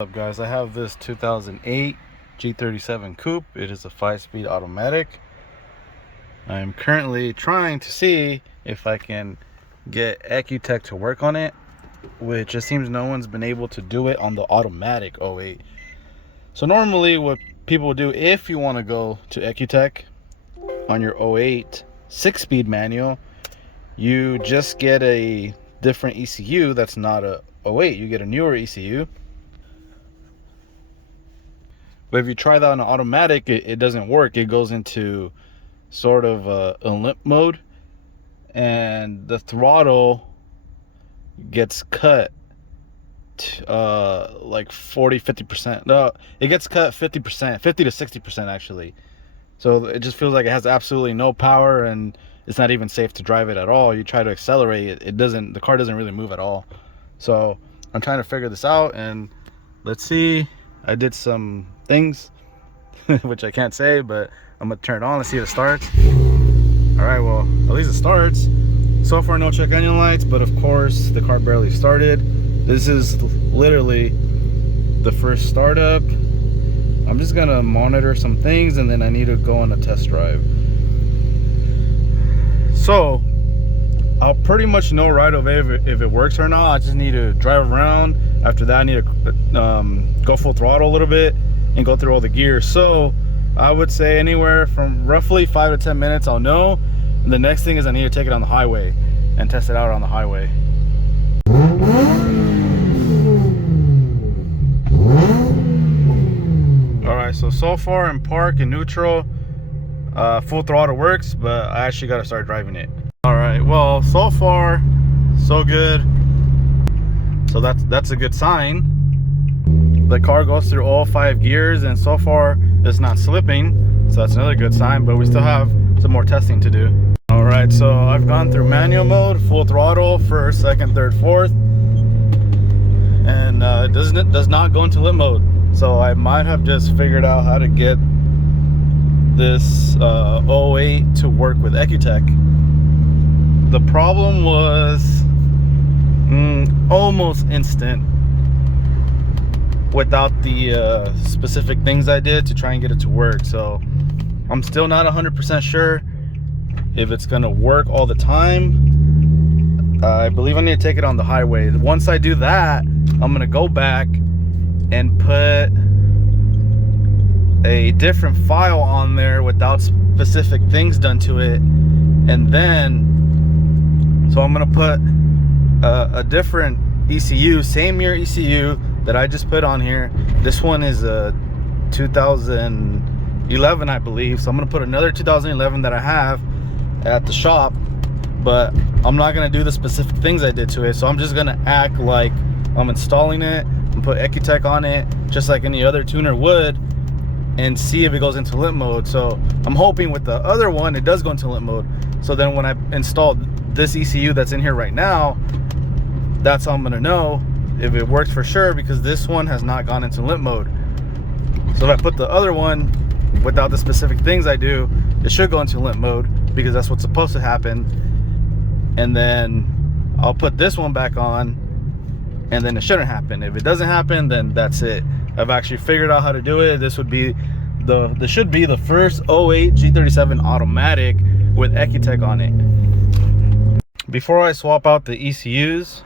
What's up guys, I have this 2008 G37 coupe. It is a 5-speed automatic. I'm currently trying to see if I can get Ecutek to work on it, which it seems no one's been able to do it on the automatic 08. So normally what people do, if you want to go to Ecutek on your 08 6-speed manual, you just get a different ECU that's not a 08. You get a newer ECU. But if you try that on an automatic, it doesn't work. It goes into sort of a limp mode, and the throttle gets cut like 40-50%. No, it gets cut 50%, 50 to 60% actually. So it just feels like it has absolutely no power, and it's not even safe to drive it at all. You try to accelerate it, the car doesn't really move at all. So I'm trying to figure this out, and let's see. I did some things which I can't say, but I'm gonna turn it on. Let's see if it starts. All right, well, at least it starts. So far no check engine lights, but of course the car barely started. This is literally the first startup. I'm just gonna monitor some things, and then I need to go on a test drive. So I'll pretty much know right away if it works or not. I just need to drive around. After that, I need to go full throttle a little bit and go through all the gears. So I would say anywhere from roughly 5 to 10 minutes I'll know. And the next thing is I need to take it on the highway and test it out on the highway. All right, so far in park and neutral, full throttle works, but I actually got to start driving it. All right, well, so far so good. So that's a good sign. The car goes through all 5 gears, and so far it's not slipping, so that's another good sign, but we still have some more testing to do. All right, so I've gone through manual mode, full throttle, first, second, third, fourth, and it does not go into limp mode. So I might have just figured out how to get this 08 to work with Ecutek. The problem was almost instant without the specific things I did to try and get it to work. So I'm still not 100% sure if it's gonna work all the time. I believe I need to take it on the highway. Once I do that, I'm gonna go back and put a different file on there without specific things done to it, and then so I'm gonna put a different ECU, same year ECU that I just put on here. This one is a 2011, I believe. So I'm gonna put another 2011 that I have at the shop, but I'm not gonna do the specific things I did to it. So I'm just gonna act like I'm installing it and put Ecutek on it, just like any other tuner would, and see if it goes into limp mode. So I'm hoping with the other one it does go into limp mode. So then when I install this ECU that's in here right now, that's how I'm gonna know if it works for sure, because this one has not gone into limp mode. So if I put the other one without the specific things I do, it should go into limp mode, because that's what's supposed to happen. And then I'll put this one back on, and then it shouldn't happen. If it doesn't happen, then that's it. I've actually figured out how to do it. This should be the first 08 G37 automatic with Ecutek on it. Before I swap out the ECUs,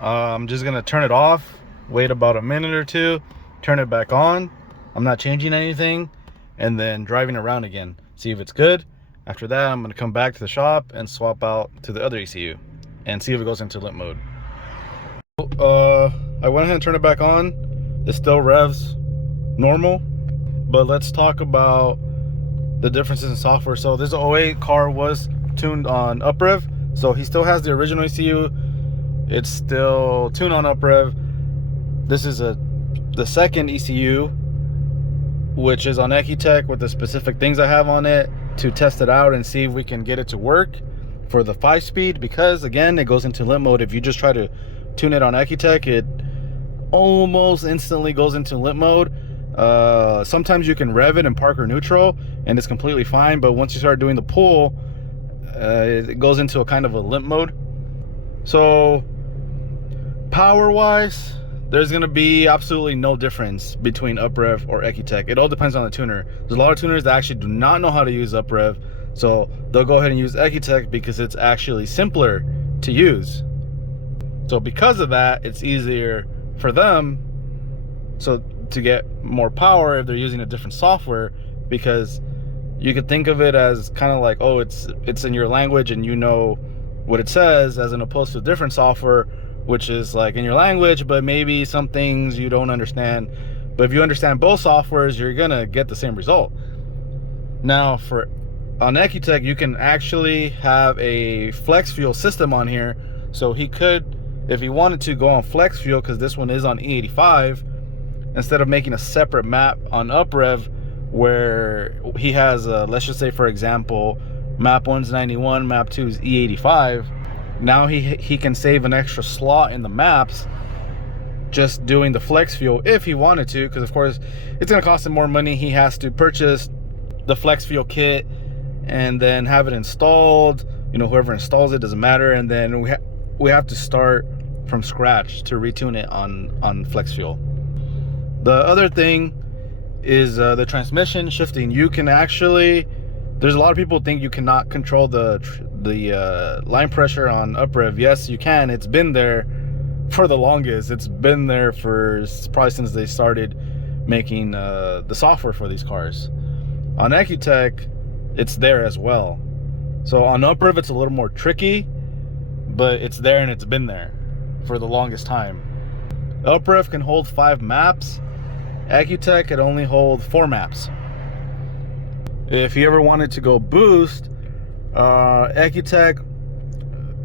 I'm just gonna turn it off, wait about a minute or two, turn it back on. I'm not changing anything, and then driving around again, see if it's good. After that, I'm gonna come back to the shop and swap out to the other ECU and see if it goes into limp mode. I went ahead and turned it back on. It still revs normal, but let's talk about the differences in software. So this 08 car was tuned on uprev, so he still has the original ECU. It's still tuned on uprev. This is the second ECU, which is on Ecutek with the specific things I have on it to test it out and see if we can get it to work for the 5-speed, because again, it goes into limp mode. If you just try to tune it on Ecutek, it almost instantly goes into limp mode. Sometimes you can rev it in park or neutral and it's completely fine, but once you start doing the pull, it goes into a kind of a limp mode. So power wise, there's gonna be absolutely no difference between UpRev or Ecutek. It all depends on the tuner. There's a lot of tuners that actually do not know how to use UpRev, so they'll go ahead and use Ecutek because it's actually simpler to use. So because of that, it's easier for them to get more power if they're using a different software, because you could think of it as kind of like, oh, it's in your language and you know what it says, as opposed to a different software which is like in your language but maybe some things you don't understand. But if you understand both softwares, you're gonna get the same result. Now on Ecutek, you can actually have a flex fuel system on here, so he could, if he wanted to, go on flex fuel, because this one is on E85, instead of making a separate map on UpRev where he has let's just say, for example, map 1's 91, map 2 is E85. Now he can save an extra slot in the maps just doing the flex fuel if he wanted to, because of course it's going to cost him more money. He has to purchase the flex fuel kit and then have it installed. You know, whoever installs it, doesn't matter. And then we have to start from scratch to retune it on flex fuel. The other thing is the transmission shifting. You can actually, there's a lot of people think you cannot control the line pressure on UpRev. Yes, you can. It's been there for the longest. It's been there for probably since they started making the software for these cars. On Ecutek, it's there as well. So on UpRev, it's a little more tricky, but it's there and it's been there for the longest time. UpRev can hold 5 maps. Ecutek could only hold 4 maps. If you ever wanted to go boost, Ecutek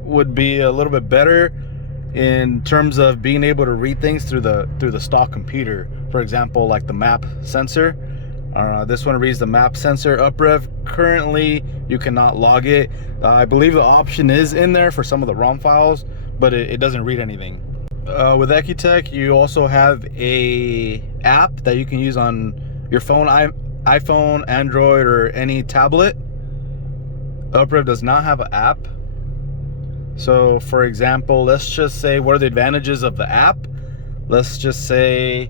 would be a little bit better in terms of being able to read things through the stock computer. For example, like the map sensor. This one reads the map sensor. UpRev, currently you cannot log it. I believe the option is in there for some of the ROM files, but it doesn't read anything. With Ecutek, you also have a app that you can use on your phone, iPhone, Android, or any tablet. UpRev does not have an app. So for example, let's just say, what are the advantages of the app? Let's just say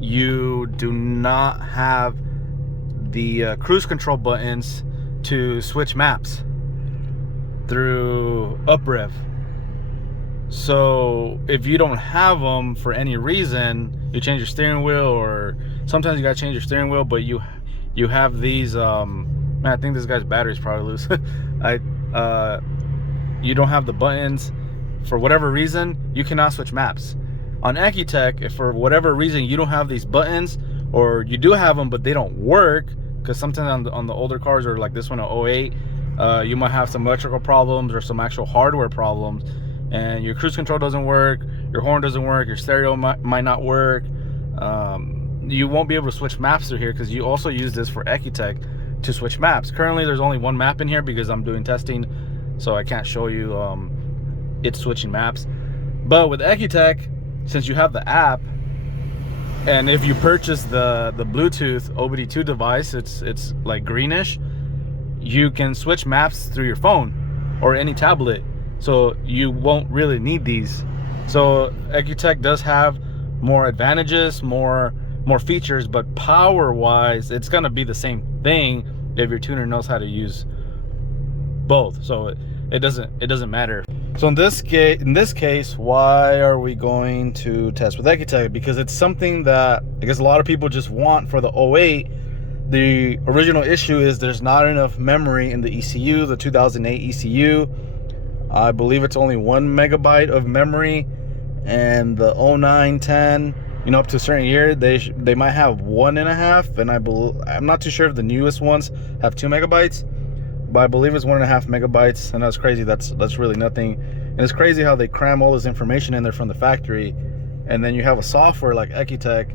you do not have the cruise control buttons to switch maps through UpRev. So if you don't have them for any reason, you change your steering wheel, or sometimes you gotta change your steering wheel, but you have these man, I think this guy's battery's probably loose. You don't have the buttons for whatever reason, you cannot switch maps. On Ecutek, if for whatever reason you don't have these buttons, or you do have them but they don't work, because sometimes on the older cars, or like this one, an 08, you might have some electrical problems or some actual hardware problems, and your cruise control doesn't work, your horn doesn't work, your stereo might not work. You won't be able to switch maps through here, because you also use this for Ecutek to switch maps. Currently there's only 1 map in here because I'm doing testing, so I can't show you it switching maps. But with Ecutek, since you have the app, and if you purchase the Bluetooth OBD2 device, it's like greenish, you can switch maps through your phone or any tablet, so you won't really need these. So Ecutek does have more advantages, more features, but power wise it's gonna be the same thing if your tuner knows how to use both. So it doesn't matter. So in this case, why are we going to test with Ecutek? Because it's something that I guess a lot of people just want for the 08. The original issue is there's not enough memory in the ECU, the 2008 ECU. I believe it's only 1 megabyte of memory, and the 09, 10, you know, up to a certain year, they might have 1.5, and I'm not too sure if the newest ones have 2 megabytes, but I believe it's 1.5 megabytes, and that's crazy. That's really nothing. And it's crazy how they cram all this information in there from the factory, and then you have a software like Ecutek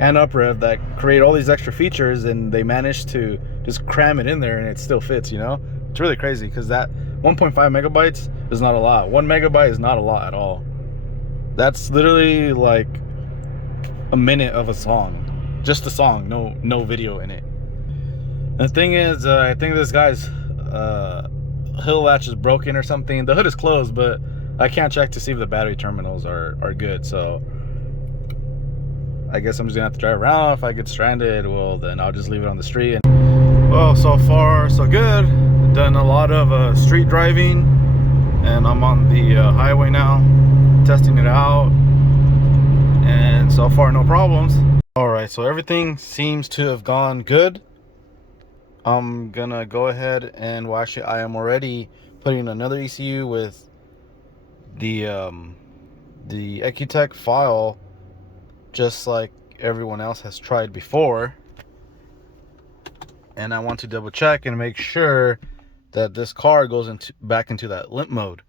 and UpRev that create all these extra features, and they manage to just cram it in there and it still fits, you know? It's really crazy, because that 1.5 megabytes is not a lot. 1 megabyte is not a lot at all. That's literally like a minute of a song, just a song, no video in it. And the thing is, I think this guy's hood latch is broken or something. The hood is closed, but I can't check to see if the battery terminals are good, so I guess I'm just gonna have to drive around. If I get stranded, well, then I'll just leave it on the street. And well, so far so good. Done a lot of street driving, and I'm on the highway now, testing it out, and so far no problems. All right, so everything seems to have gone good. I'm gonna go ahead and, well, actually I am already putting another ECU with the Ecutek file, just like everyone else has tried before. And I want to double check and make sure that this car goes back into that limp mode.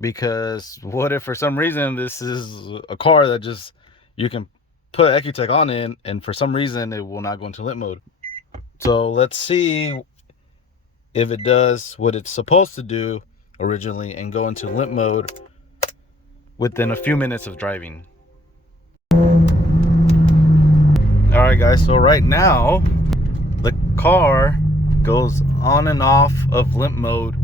Because what if for some reason this is a car that just, you can put Ecutek on it, and for some reason it will not go into limp mode. So let's see if it does what it's supposed to do originally and go into limp mode within a few minutes of driving. All right guys, so right now the car goes on and off of limp mode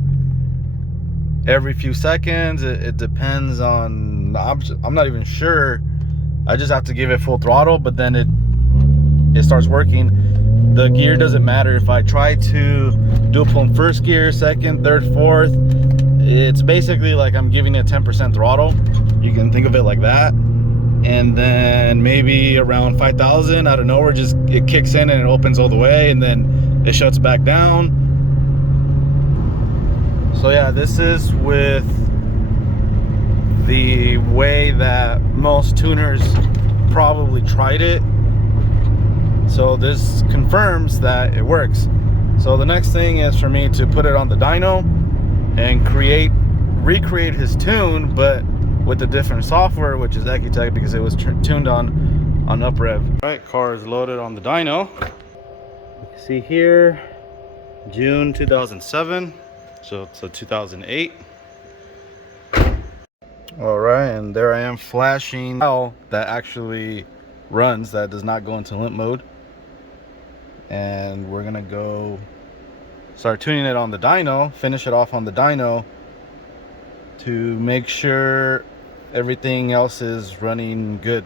every few seconds. It depends on, I'm not even sure. I just have to give it full throttle, but then it starts working. The gear doesn't matter. If I try to do it from first gear, second, third, fourth, it's basically like I'm giving it 10% throttle. You can think of it like that. And then maybe around 5,000 out of nowhere, just it kicks in and it opens all the way, and then it shuts back down. So yeah, this is with the way that most tuners probably tried it. So this confirms that it works. So the next thing is for me to put it on the dyno and recreate his tune, but with a different software, which is Ecutek, because it was tuned on uprev. All right, car is loaded on the dyno. You can see here, June 2007, so 2008. All right, and there I am flashing how that actually runs, that does not go into limp mode. And we're gonna go start tuning it on the dyno, finish it off on the dyno to make sure everything else is running good.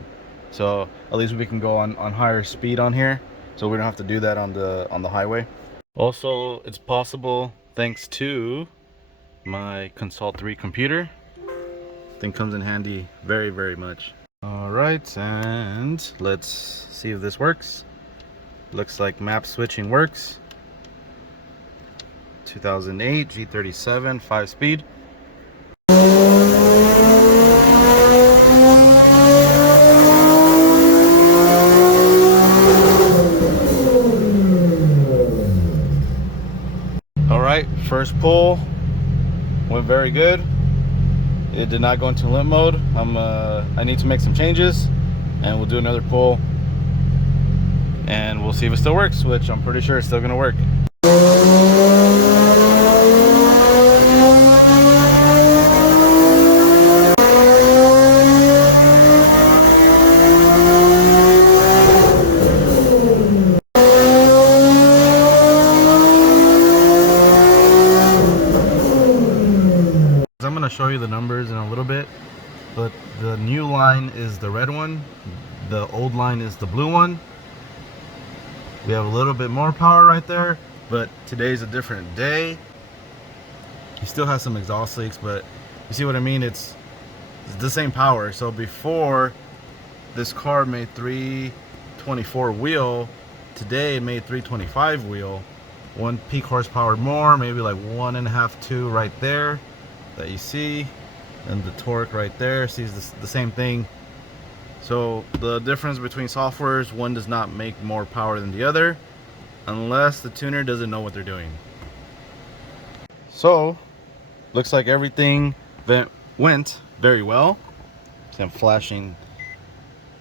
So at least we can go on higher speed on here, so we don't have to do that on the highway. Also, it's possible thanks to my Consult 3 computer. Thing comes in handy very, very much. All right, and let's see if this works. Looks like map switching works. 2008 G37 5-speed. All right, first pull went very good. It did not go into limp mode. I need to make some changes, and we'll do another pull, and we'll see if it still works, which I'm pretty sure it's still gonna work. I'm gonna show you the numbers in a little bit, but the new line is the red one, the old line is the blue one. We have a little bit more power right there, but today's a different day. He still has some exhaust leaks, but you see what I mean? It's the same power. So before, this car made 324 wheel. Today it made 325 wheel. One peak horsepower more, maybe like 1.5, 2 right there that you see, and the torque right there sees the same thing. So the difference between softwares, one does not make more power than the other unless the tuner doesn't know what they're doing. So looks like everything went very well. So I'm flashing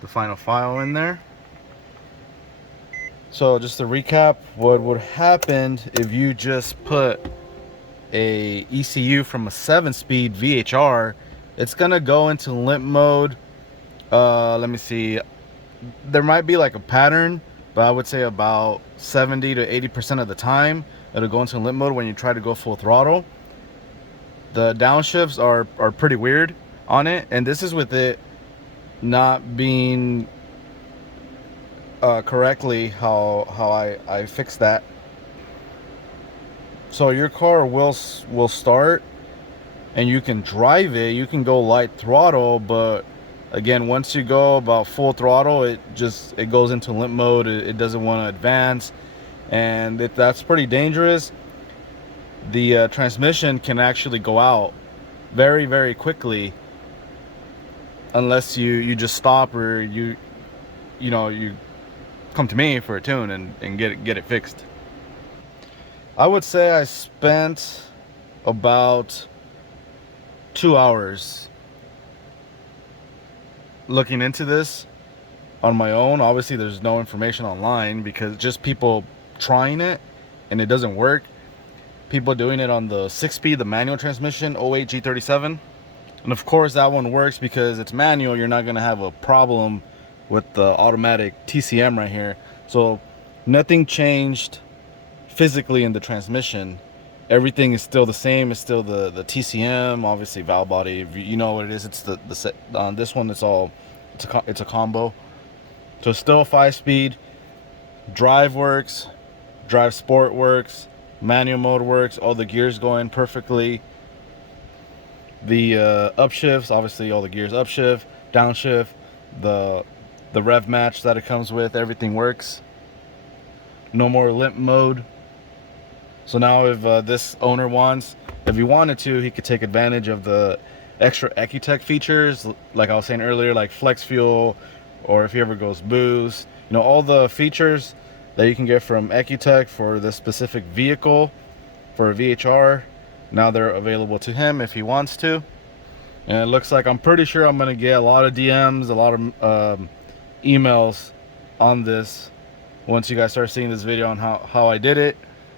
the final file in there. So just to recap, what would happen if you just put a ECU from a 7-speed VHR, it's gonna go into limp mode. Let me see, there might be like a pattern, but I would say about 70 to 80% of the time it'll go into limp mode when you try to go full throttle. The downshifts are pretty weird on it, and this is with it not being correctly how I fixed that. So your car will start and you can drive it, you can go light throttle, but again, once you go about full throttle, it goes into limp mode. It doesn't want to advance, and that's pretty dangerous. The transmission can actually go out very, very quickly unless you just stop, or you come to me for a tune and get it fixed. I would say I spent about 2 hours looking into this on my own. Obviously there's no information online because just people trying it and it doesn't work. People doing it on the 6-speed, the manual transmission, 08 G37, and of course that one works because it's manual. You're not gonna have a problem with the automatic TCM right here. So nothing changed physically in the transmission. Everything is still the same. It's still the TCM, obviously valve body. You know what it is. It's the on this one. It's a combo. So it's still 5-speed. Drive works. Drive sport works. Manual mode works. All the gears going perfectly. The upshifts, obviously all the gears upshift, downshift, the rev match that it comes with, everything works. No more limp mode. So now if this owner wants, if he wanted to, he could take advantage of the extra Ecutek features, like I was saying earlier, like flex fuel, or if he ever goes boost, all the features that you can get from Ecutek for this specific vehicle, for a VHR. Now they're available to him if he wants to. And it looks like, I'm pretty sure I'm gonna get a lot of DMs, a lot of emails on this once you guys start seeing this video on how I did it.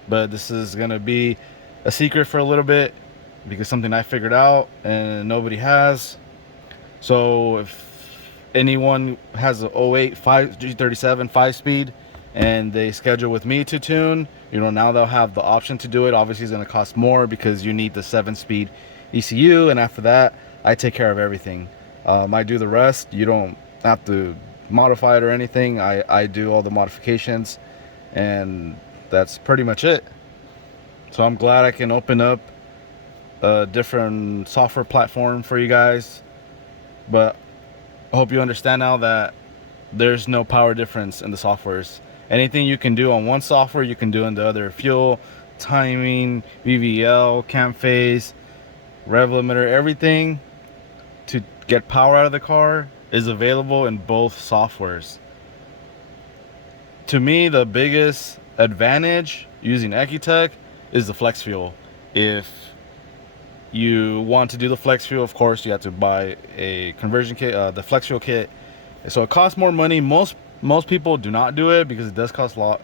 But this is gonna be a secret for a little bit because something I figured out and nobody has. So if anyone has a 08 G37 5-speed and they schedule with me to tune, now they'll have the option to do it. Obviously it's gonna cost more because you need the 7-speed ECU, and after that I take care of everything. I do the rest. You don't have to modify it or anything. I do all the modifications, and that's pretty much it. So I'm glad I can open up a different software platform for you guys, but I hope you understand now that there's no power difference in the softwares. Anything you can do on one software, you can do in the other. Fuel, timing, VVL, cam phase, rev limiter, everything to get power out of the car is available in both softwares. To me, the biggest advantage using Ecutek is the flex fuel. If you want to do the flex fuel, of course you have to buy a conversion kit, the flex fuel kit. So it costs more money. Most people do not do it because it does cost a lot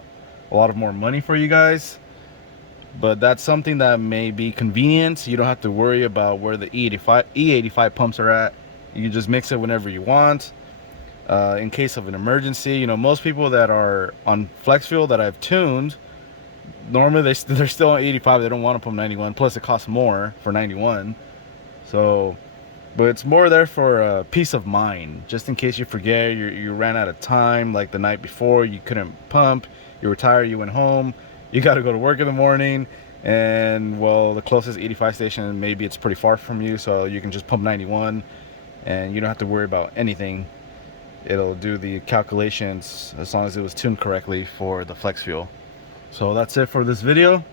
of more money for you guys. But that's something that may be convenient. You don't have to worry about where the E85 pumps are at. You can just mix it whenever you want. In case of an emergency, most people that are on flex fuel that I've tuned, normally they're still on 85. They don't want to pump 91. Plus it costs more for 91. So, but it's more there for peace of mind, just in case you forget, you ran out of time, like the night before you couldn't pump, you were tired, you went home, you got to go to work in the morning, and well, the closest 85 station, maybe it's pretty far from you, so you can just pump 91 and you don't have to worry about anything. It'll do the calculations as long as it was tuned correctly for the flex fuel. So that's it for this video.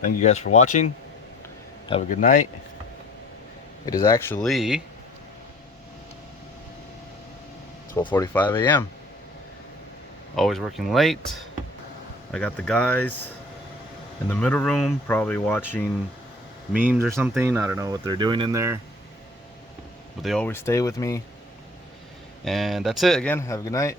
Thank you guys for watching. Have a good night. It is actually 12:45 a.m. Always working late. I got the guys in the middle room, probably watching memes or something. I don't know what they're doing in there, but they always stay with me. And that's it. Again, have a good night.